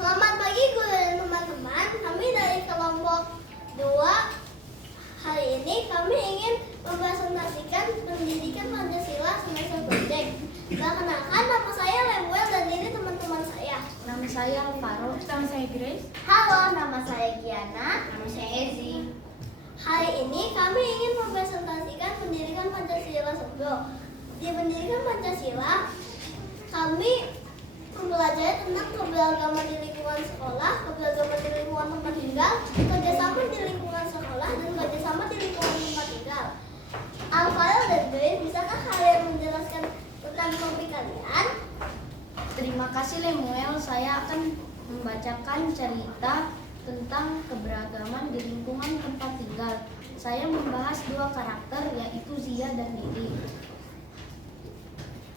Selamat pagi guru dan teman-teman. Kami dari kelompok 2. Hari ini kami ingin mempresentasikan pendidikan Pancasila semester project. Perkenalkan, nama saya Lemuel dan ini teman-teman saya. Nama saya Alvaro. Nama saya Grace. Halo, nama saya Giana. Nama saya Ezi. Hari ini kami ingin mempresentasikan pendidikan Pancasila Solo. Di pendidikan Pancasila, kami mempelajari tentang keberagaman di lingkungan sekolah, keberagaman di lingkungan tempat tinggal, kerjasama di lingkungan sekolah, dan kerjasama di lingkungan tempat tinggal. Alvaro dan Grace, bisakah kalian menjelaskan tentang topik kalian? Terima kasih Lemuel. Saya akan membacakan cerita tentang keberagaman di lingkungan tempat tinggal. Saya membahas dua karakter, yaitu Zia dan Lili.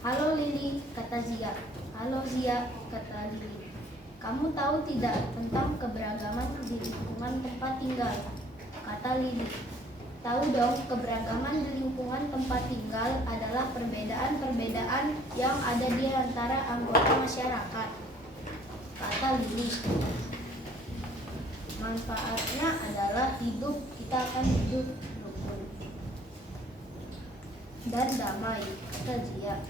Halo Lili, kata Zia. Halo Zia, kata Lili. Kamu tahu tidak tentang keberagaman di lingkungan tempat tinggal? Kata Lili. Tahu dong, keberagaman di lingkungan tempat tinggal adalah perbedaan-perbedaan yang ada di antara anggota masyarakat. Kata Lili. Manfaatnya adalah kita akan hidup rukun dan damai, kata Zia.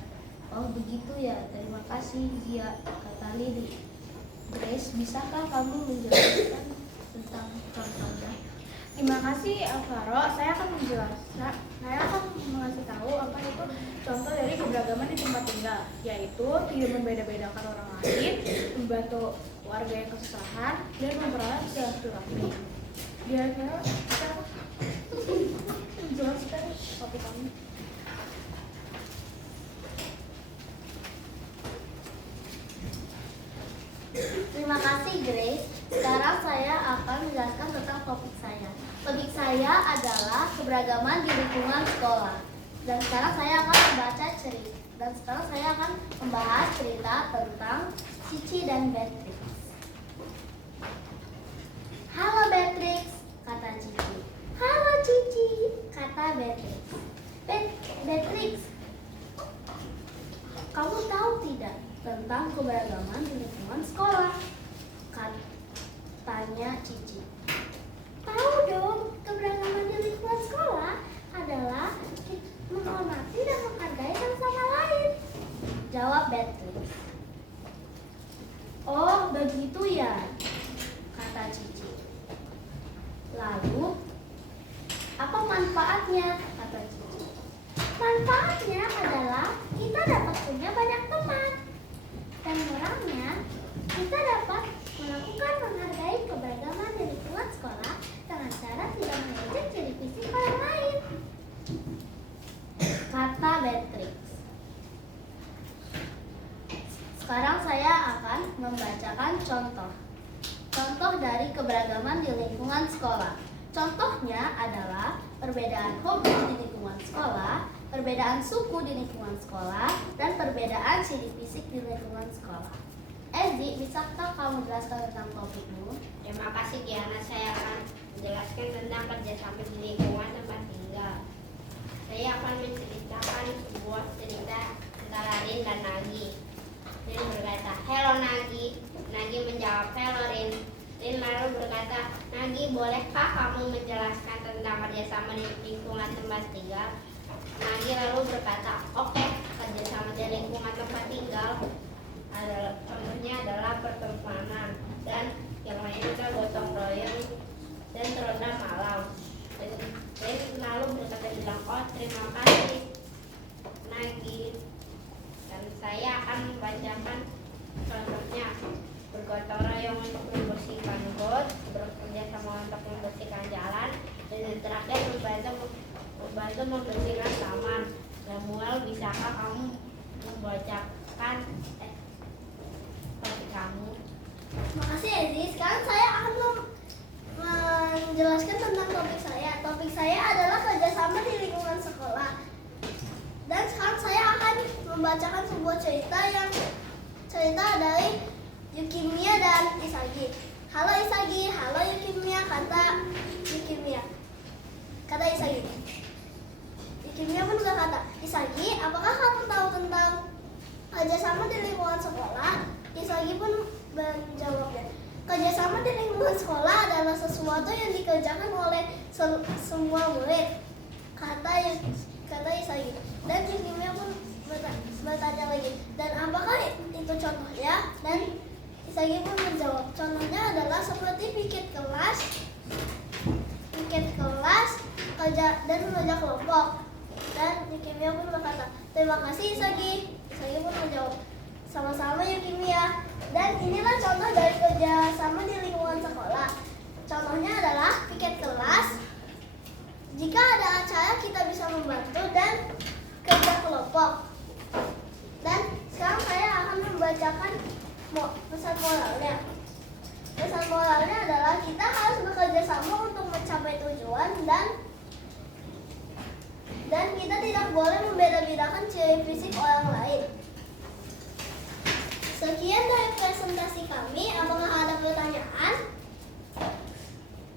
Oh begitu ya, terima kasih Zia, kata Lili. Grace, bisakah kamu menjelaskan tentang contohnya? Terima kasih Alvaro. Saya akan menjelaskan. Saya akan mengasih tahu apa itu contoh dari keberagaman di tempat tinggal, yaitu tidak membeda-bedakan orang lain, membantu warga yang kesusahan, dan mempererat silaturahmi. Biarlah kita menjelaskan topik kami. Terima kasih Grace. Sekarang saya akan menjelaskan tentang topik saya. Topik saya adalah keberagaman di lingkungan sekolah. Dan sekarang saya akan membahas cerita tentang Cici dan Beatrix. Halo Beatrix, kata Cici. Halo Cici, kata Beatrix. Beatrix, kamu tahu tidak tentang keberagaman di lingkungan sekolah? Tanya Cici. Tahu dong, keberagaman di lingkungan sekolah adalah menghormati dan menghargai satu sama lain, jawab Beatrix. Oh, begitu ya, kata Cici. Lalu, apa manfaatnya, kata Cici. Manfaatnya adalah kita dapat punya banyak teman. Dan kurangnya, kita dapat melakukan menghargai keberagaman di lingkungan sekolah dengan cara tidak mengejek ciri fisik orang lain, kata Beatrix. Sekarang saya akan membacakan contoh dari keberagaman di lingkungan sekolah. Contohnya adalah perbedaan hobi di lingkungan sekolah, perbedaan suku di lingkungan sekolah, dan perbedaan ciri fisik di lingkungan sekolah. Ezi, bisakah kamu jelaskan tentang topikmu? Terima kasih Giana. Saya akan menjelaskan tentang kerjasama di lingkungan tempat tinggal. Saya akan menceritakan sebuah cerita antara Rin dan Nagi. Rin berkata, "Hello Nagi." Nagi menjawab, "Hello Rin." Rin lalu berkata, "Nagi, bolehkah kamu menjelaskan tentang kerjasama di lingkungan tempat tinggal?" Nagi lalu berkata, "Oke, kerjasama di lingkungan tempat tinggal contohnya adalah pertemanan, dan yang lainnya adalah gotong royong dan ronda malam." Dan lalu berkata bilang, "Oh terima kasih Nagi." Dan saya akan membacakan contohnya. Bergotong royong untuk membersihkan got, bekerja sama untuk membersihkan jalan, dan yang terakhir membantu membersihkan taman. Samuel, bisakah kamu membacakan topik kamu? Makasih Ezi. Sekarang saya akan menjelaskan tentang topik saya. Topik saya adalah kerjasama di lingkungan sekolah. Dan sekarang saya akan membacakan sebuah cerita dari Yukimia dan Isagi. Halo Isagi, halo Yukimia, kata Yukimia. Kata Isagi. Yukimia pun berkata, "Isagi, apakah kamu tahu tentang kerjasama di lingkungan sekolah?" Isagi pun menjawabnya, Teman sekolah adalah sesuatu yang dikerjakan oleh semua murid. Kata Isagi. Dan Kimia pun bertanya lagi. Dan apakah itu contohnya? Dan Isagi pun menjawab. Contohnya adalah seperti piket kelas, kerja dan kerja kelompok. Dan Kimia pun berkata, terima kasih Isagi. Isagi pun menjawab, sama-sama ya Kimia. Dan inilah contoh dari kerja sama di lingkungan sekolah. Contohnya adalah piket kelas. Jika ada acara kita bisa membantu dan kerja kelompok. Dan sekarang saya akan membacakan pesan moralnya. Pesan moralnya adalah kita harus bekerja sama untuk mencapai tujuan dan kita tidak boleh membeda-bedakan ciri fisik orang lain. Sekian dari